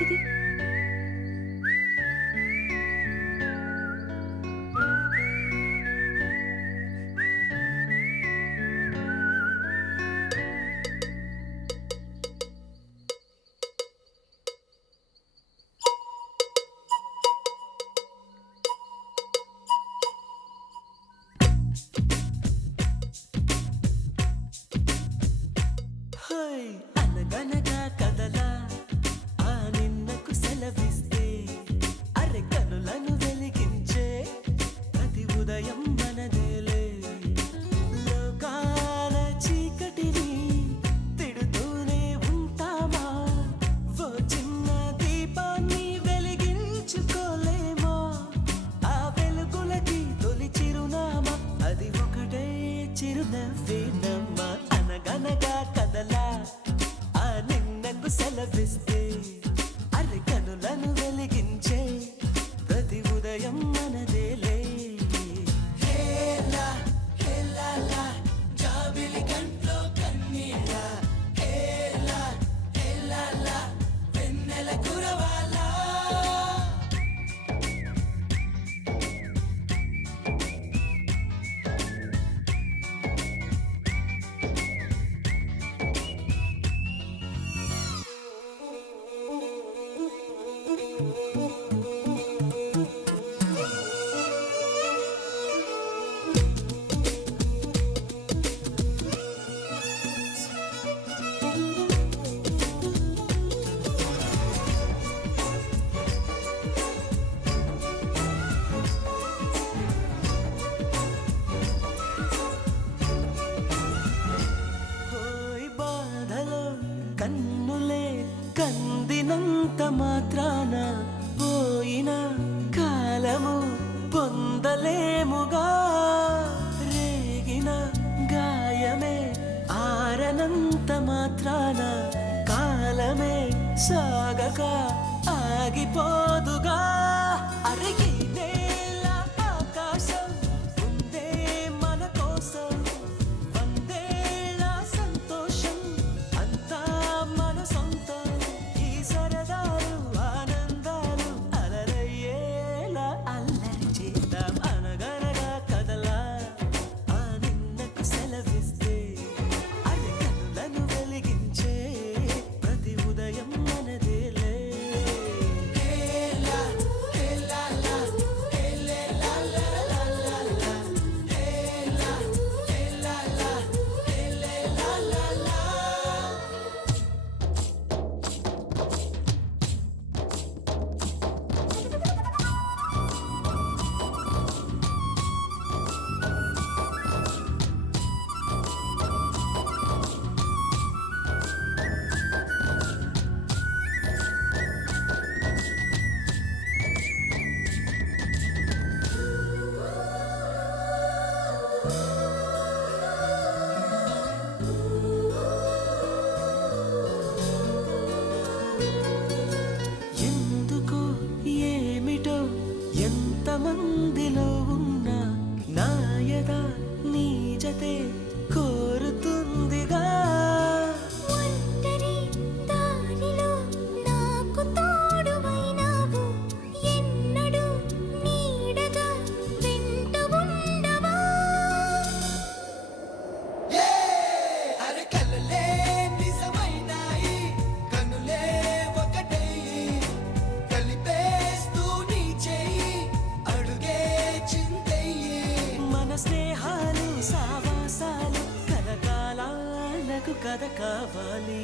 ఏంటిది? అనగనగా కదలా ఆ నిన్నకు సెలవిస్తే అరె కనులను వెలిగించే ప్రతి ఉదయం మనదేలే లోకాల చీకటిని తిడుతూనే ఉంటామా ఓ చిన్న దీపాన్ని వెలిగించుకోలేమా ఆ వెలుగులకి తొలి చిరునామా అది ఒకటే చిరునవ్వేనమ్మా అనగనగా కదలా ఆ నిన్నకు సెలవిస్తే అరె కనులను వెలిగించే ప్రతి ఉదయం మనదేలే హేలా హేలాలా జాబిలి కంట్లో కన్నీళ్ళ హేలా హేలాలా వెన్నెల కురవాలా బాధలో కన్నులే కందినంత మాత్రాన పోయిన కాలము పొందలేముగా రేగిన గాయమే ఆరనంత మాత్రాన కాలమే సాగక ఆగిపోదుగా అరిగి నేల ఆకాశం ఉందే మన కోసం వందేళ్ళ సంతోషం అంతా మన సొంతం ఈ సరదాలు ఆనందాలు అలరయ్యేలా అల్లరి చేద్దాం అనగనగా కదలా ఆ నిన్నకు సెలవిస్తే అరె కనులను వెలిగించే ప్రతి ఉదయం మనదేలే హేలా హేలాలా హేలేలాలాలాలా హేలా హేలాలా హేలేలాలాలా ఎందుకో ఏమిటో ఎంతమందిలో ఉన్నా నాయదా నీ జతే కోరుతుందిగా ఒంటరి దారిలో నాకు తోడువైనావు ఎన్నడూ నీడగా వెంట ఉండవా అరె కలలే నిజమైనాయి కనులే ఒకటై కలిపేస్తూ నీ చెయ్యి అడుగే చింతయ్యి మన స్నేహాలు సావాసాలు కలకాలాలకు కథ కావాలి